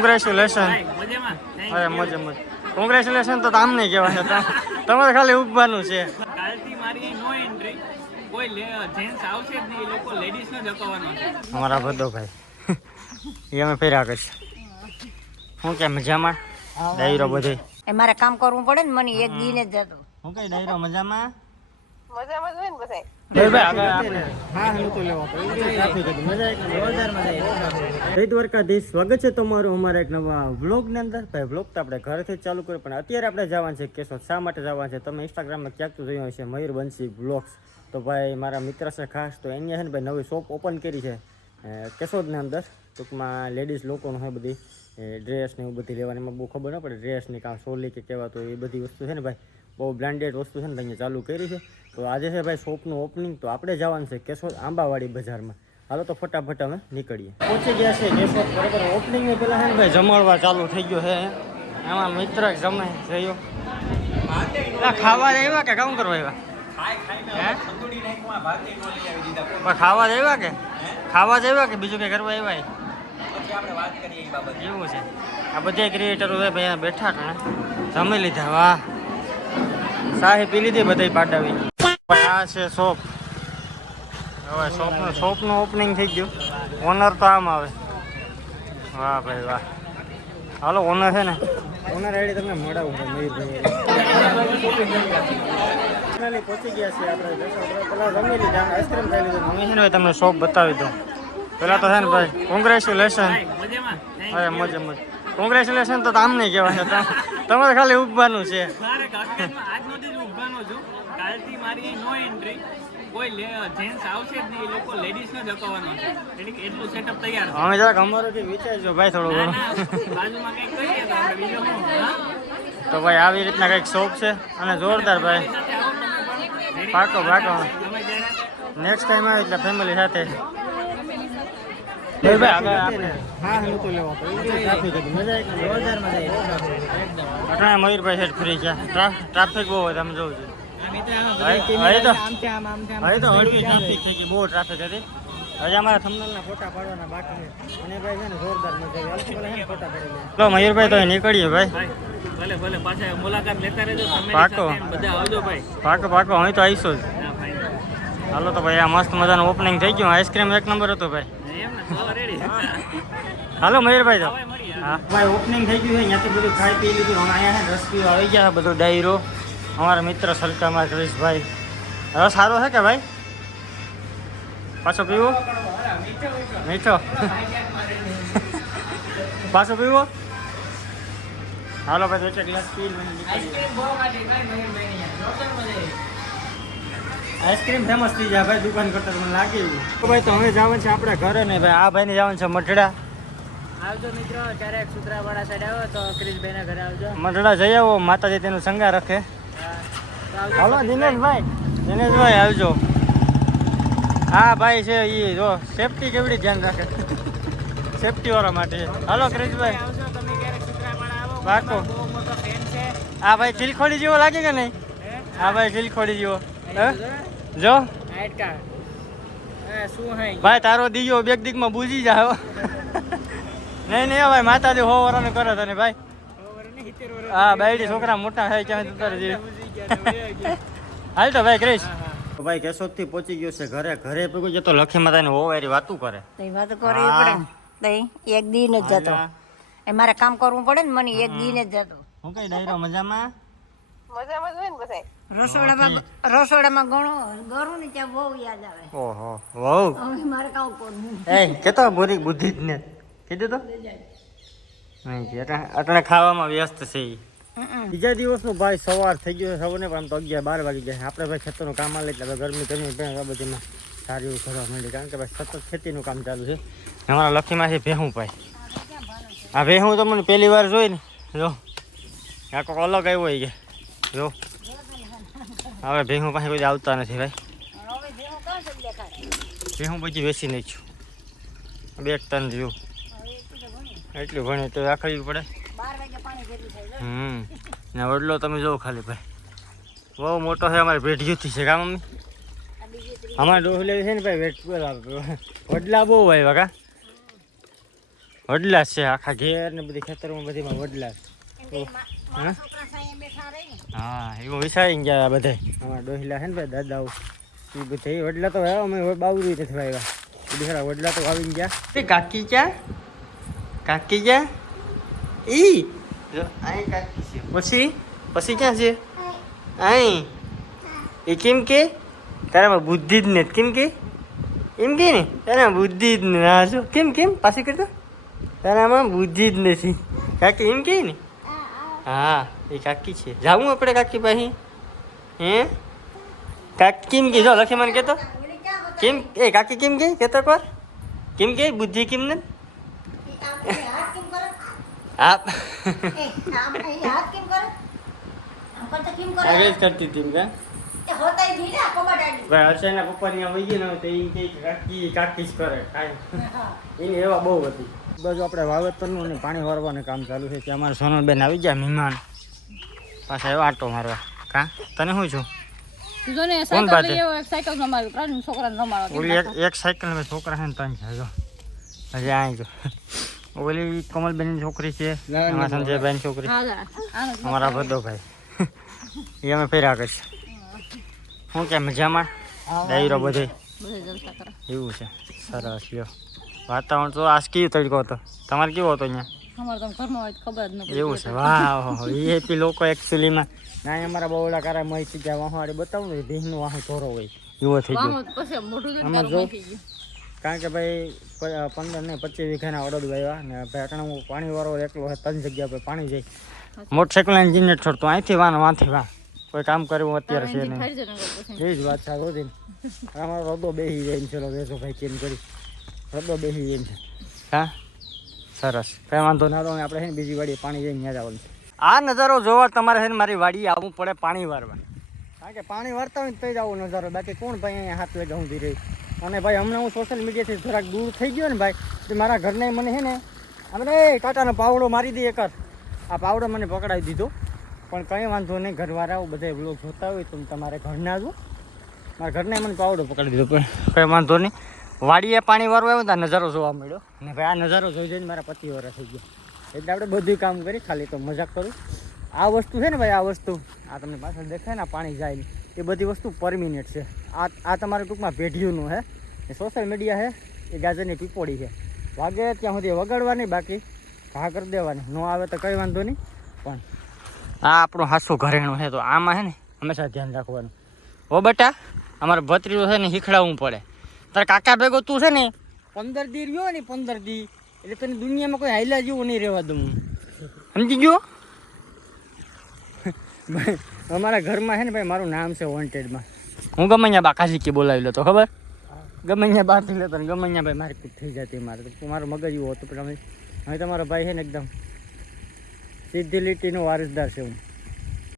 Congratulation. અરે મજે મજ. કોંગ્રેચ્યુલેશન તો આમ નહીં કહેવાય, તમારે ખાલી ઉગવાનું છે. કાલથી મારી નો એન્ટ્રી, કોઈ જેન્ટ્સ આવશે જ નહીં, લોકો લેડીઝ ને જ અપાવવાનો છે. અમારા બધો ભાઈ એ અમે ફેર્યા કરશે. શું કે મજામાં? ડાયરો બધે એ મારે કામ કરવું પડે ને, મને એક દી ને જ જતો. શું કે ડાયરો મજામાં? મજામાં જ હોય ને બધા. સ્વાગત છે તમારું અમારા એક નવા વ્લોગ ની અંદર. ભાઈ વ્લોગ તો આપણે ઘરેથી જ ચાલુ કર્યું, પણ અત્યારે આપણે જવાનું છે કેશોદ. શા માટે જવાનું છે તમે ઇન્સ્ટાગ્રામમાં ક્યાંક તો જોયું હશે, મયુરવંશી બ્લોગ્સ. તો ભાઈ મારા મિત્ર છે ખાસ, તો એની છે ને ભાઈ નવી શોપ ઓપન કરી છે કેશોદની અંદર. ટૂંકમાં લેડીઝ લોકોનું હોય બધી ડ્રેસ ને એવું બધી લેવાની, એમાં બહુ ખબર ન પડે ડ્રેસની કામ સોલી કે કહેવાતો એ બધી વસ્તુ છે ને ભાઈ, બહુ બ્રાન્ડેડ વસ્તુ છે ને અહીંયા ચાલુ કરી છે. તો આજે છે ભાઈ શોપનું ઓપનિંગ, તો આપણે જવાનું છે કેશોદ આંબાવાડી બજારમાં. હાલો તો ફટાફટ અમે નીકળીએ. પહોંચી ગયા છે કેશોદ બરાબર. ઓપનિંગની પહેલાં છે ને ભાઈ જમણવા ચાલુ થઈ ગયો છે. એમાં મિત્ર જમે જયો ખાવા આવ્યા કે કામ કરવા આવ્યા? ખાવા જ આવ્યા કે ખાવા જ આવ્યા કે બીજું કઈ કરવા આવ્યા? એવું છે. આ બધા ક્રિએટરો ભાઈ બેઠા ને જમી લીધા. વાહ, સાહી પી લીધી બધા પાડાવી. આ છે શોપ. હવે શોપનું ઓપનિંગ થઈ ગયું. ઓનર તો આમ આવે. વાહ ભાઈ વાહ. હાલો ઓનર છે ને, ઓનર આઈડી તમને મળાવું છે મયુરભાઈ. પહોંચી ગયા છે આપણે. પેલા જમી લીધા, આઈસ્ક્રીમ ખાઈ લીધું. અમે છે ને ભાઈ તમને શોપ બતાવી દઉં. પેલા તો છે ને ભાઈ કોંગ્રેચ્યુલેશન. અરે મજે મજ. કોંગ્રેચ્યુલેશન તો આમ નહીં કહેવાય, તમારે ખાલી ઉગવાનું છે. કાલથી મારી નો એન્ટ્રી, કોઈ જેન્ટ્સ આવશે જ નહીં, લોકો લેડીઝ ને જ અપાવવાનો છે. એટલું સેટઅપ તૈયાર છે. અમે જરાક અમારું કે વિચારજો ભાઈ થોડું ઘણું. બાજુમાં કંઈક કરીએ તો આપણે બીજો શું? તો ભાઈ આવી રીતના કંઈક શોપ છે અને જોરદાર ભાઈ. પાકો પાકો નેક્સ્ટ ટાઈમ આવે એટલે ફેમિલી સાથે. મયુરભાઈ હેઠ ફ્રી છે. ટ્રાફિક બહુ હોય તમે જોવું છું. હવે તો હળવી ટ્રાફિક થઈ ગઈ, બહુ ટ્રાફિક હતી. હજી અમારા થંબનેલના ફોટા પાડવાના બાકી છે. અને ભાઈ છે ને જોરદાર મજા આવી. ફોટા પાડી લો મયુરભાઈ, તો નીકળીએ ભાઈ. ભલે ભલે પાછા મુલાકાત લેતા રહેજો. પાકો બધા આવજો ભાઈ. પાકો પાકો અહીં તો આવીશું જ. હાલો તો ભાઈ આ મસ્ત મજાનું ઓપનિંગ થઈ ગયું. આઈસ્ક્રીમ એક નંબર હતો ભાઈ. હાલો મયુરભાઈ તો હા ભાઈ ઓપનિંગ થઈ ગયું છે. અહીંયાથી બધું ખાઈ પી લીધું. હવે અહીંયા છે રસ પીવા આવી ગયા છે બધું ડાયરો. અમારા મિત્ર સરકામાં ક્રિશભાઈ. રસ સારો છે કે ભાઈ? પાછો પીવો મીઠો પાછો પીવો. હાલો ભાઈ એક ગ્લાસ પી. આઈસ્ક્રીમ ફેમસ થઈ જાય ભાઈ દુકાન કરતા, મને લાગે તો ભાઈ. તો હવે જવાનું છે આપણે ઘરે ને ભાઈ. આ ભાઈને જવાનું છે મઢડા. આવજો મિત્રો, ક્યારેક સુત્રાવાડા સાઈડ આવો તો ક્રિશભાઈના ઘરે આવજો. મઢડા જઈ આવો, માતાજી તેનું સંગાર રાખે. હાલો દિનેશભાઈ, દિનેશભાઈ આવજો. હા ભાઈ છે એ જો સેફટી કેવડી ધ્યાન રાખે, સેફટી વાળા માટે. હાલો ક્રિશભાઈ આવજો તમે ક્યારેક સુત્રાવાડા આવો. પાકો. બહુ મોટો ફેન છે. આ ભાઈ ચીલખોડી જેવો લાગે કે નહીં? હા ભાઈ ચીલખોડી જેવો. જો શું હે ભાઈ તારો દીયો બેગ દીકમાં બુજી જાય. નહીં નહીં ભાઈ માતાજી હો વરાનું કરે તને ભાઈ. હા બાયડી છોકરા મોટા થાય ક્યાં જતા રહે. હાલ તો ભાઈ ક્રિશ. ભાઈ કેશોદ થી પહોંચી ગયો છે ઘરે. ઘરે પગી જતો લખી માતાની હોવારી વાતું કરે. વાત કરવી પડે ને, એક દી ને જ જતો. એ મારે કામ કરવું પડે ને, મને એક દી ને જ જતો. હું કઈ ડાયરો મજામાં? મજામાં જ હોય ને બધા. રસોડામાં ગણું ને ત્યાં બહુ યાદ આવે. ઓહો વાવ. હવે મારે કામ કરવું. એ કેતો બોરી બુદ્ધિ જ ને કીધું તો નહીં કે અટણે ખાવામાં વ્યસ્ત છે. બીજા દિવસનો ભાઈ સવાર થઈ ગયો છે. સવારને પણ આમ તો 11-12 વાગી ગયા. આપણે ભાઈ ખેતરનું કામ આવે એટલે ગરમી બાબતમાં સારું એવું કરવા માંડી, કારણ કે ભાઈ સતત ખેતીનું કામ ચાલુ છે. અમારા લખીમાં છે ભેહું ભાઈ. આ ભેહું તો મને પહેલી વાર જોઈ ને, જો આ કોઈક અલગ આવ્યો હોય કે જો. હવે ભેહું પાસે કોઈ આવતા નથી ભાઈ. ભેહું બધી વેચી નાખ્યું. 2 ટન જેવું. એટલું ભણે તો રાખવી પડે. ને વડલો તમે જોવો ખાલી ભાઈ, બહુ મોટો છે. અમારે ભેઢિયુંથી છે કા મમ્મી? અમારે ડોહ લેવી છે ને ભાઈ. વડલા બહુ આવ્યા કા વડલા જ છે આખા ઘેર ને બધી ખેતરમાં બધીમાં વડલા જ. હા હા એવું વિચારી ગયા બધે અમારા ડોહિલા છે ને ભાઈ દાદાઓ એ બધા વડલા તો આવ્યા અમે બાવરી નથી આવ્યા બિચારા વડલા તો આવી ગયા. કાકી ક્યાં કાકી ક્યાં ઈ જો અહીં કાકી છે પછી પછી ક્યાં છે અહીં એ કેમ કે તારામાં બુદ્ધિ જ નથી કેમ કે એમ કે ને તારા બુદ્ધિ જ નથી હા જો કેમ કેમ પાછી કરતો તારામાં બુદ્ધિ જ નથી કાકી એમ કે ને હા એ કાકી છે જાવું આપણે કાકી પાછી હે કાકી કેમ કે જો લખે મને કહેતો કેમ એ કાકી કેમ કે કહેતો કોર કેમ કે બુદ્ધિ કેમ નથી આપ આગળ જ કરતી હતી કા ભાઈ હર્ષાના પપ્પાની આ વહી ગઈ ને તો એ કે કાકી કાકી જ કરે કાંઈ એની એવા બહુ હતી. બાજુ આપણે વાવેતરનું અને પાણી વારવાનું કામ ચાલુ છે ત્યાં અમારા સોનલબેન આવી ગયા મહેમાન પાછા એવો આટો મારવા કા તને શું છું કોણ બાજુ ઓલી એક સાયકલ મેં છોકરા છે ને ત્રણ છે જો હજી અહીં જો ઓલી કોમલબેનની છોકરી છે એમાં સંજયભાઈની છોકરી અમારા ભદ્દોભાઈ એ અમે ફેર્યા કરશે શું કે મજામાં ડાયરો બધે એવું છે સરસ લ્યો વાતાવરણ તો આજ કેવું તડકો હતો તમારે કેવો હતો અહીંયા એવું છે વાહ વીઆઈપી લોકો એકચ્યુઅલીમાં ના અમારા બહુડા કારા મય છે જ્યાં વાહવાડે બતાવું ને ભીંગનું વાહન ચોરો હોય એવો થઈ ગયો આમાં જો કારણ કે ભાઈ 15 ને 25 વીઘાના અડદ વાવ્યા ને ભાઈ અટાણું પાણી વાળો એકલો હોય 3 જગ્યા પર પાણી જાય મોટરસાઇકલ એન્જિન ને છોડતો અહીંથી વાંથી વાહ કોઈ કામ કરવું અત્યારે છે નહીં એ જ વાત છે રોજ અમારો રદો બેસી જાય ચલો વેચો ભાઈ કેમ કરી રદો બેસી જાય છે હા સરસ કઈ વાંધો ના તો આપણે છે ને બીજી વાડી પાણી જઈને ત્યાં જવાનું છે. આ નજારો જોવા તમારે છે ને મારી વાડી આવવું પડે પાણી વારવા કારણ કે પાણી વારતા હોય તો જ આવો નજારો બાકી કોણ ભાઈ અહીંયા હાથ લગાવું દી રહી અને ભાઈ હમણાં હું સોશિયલ મીડિયાથી થોડાક દૂર થઈ ગયો ને ભાઈ તો મારા ઘરને મને છે ને આપણે કાંટાનો પાવડો મારી દઈએ કર આ પાવડો મને પકડાવી દીધો પણ કંઈ વાંધો નહીં ઘરવાળાઓ બધા બ્લોગ જોતા હોય તો તમારે ઘરના જો મારા ઘરને મને પાવડો પકડી દીધો પણ કંઈ વાંધો નહીં વાડીએ પાણી વારવા આવ્યો તો નજારો જોવા મળ્યો ને ભાઈ આ નજારો જોઈ જઈને મારા 25 વર્ષ થઈ ગયા એટલે આપણે બધું કામ કરી ખાલી તો મજાક કરું આ વસ્તુ છે ને ભાઈ આ વસ્તુ આ તમને પાછળ દેખાય ને પાણી જાય ને એ બધી વસ્તુ પરમિનેન્ટ છે આ તમારે ટૂંકમાં પેઢીઓનું છે એ સોશિયલ મીડિયા છે એ ગાજરની પીપોડી છે વાગે ત્યાં સુધી વગાડવાની બાકી ઘા કરી દેવાની ન આવે તો કંઈ વાંધો નહીં પણ આ આપણું હાસું ઘરેણું છે તો આમાં છે ને હંમેશા ધ્યાન રાખવાનું હો બેટા અમારે ભત્રીજો છે ને શીખડાવવું પડે તારે કાકા ભેગો તું છે ને 15 દી રહ્યો ને 15 દી એટલે તને દુનિયામાં કોઈ હાઈલા જેવું નહીં રહેવા દઉં સમજી ગયો અમારા ઘરમાં છે ને ભાઈ મારું નામ છે વોન્ટેડમાં હું ગમે ત્યાં બાકાજી કે બોલાવી લેતો ખબર ગમે ત્યાં બહારથી લેતો ને ગમે ત્યાં ભાઈ મારી કૂટ થઈ જતી મારે તો મારો મગજ એવો હતો પણ હવે તમારો ભાઈ છે ને એકદમ સીધી લીટીનો વારસદાર છે હું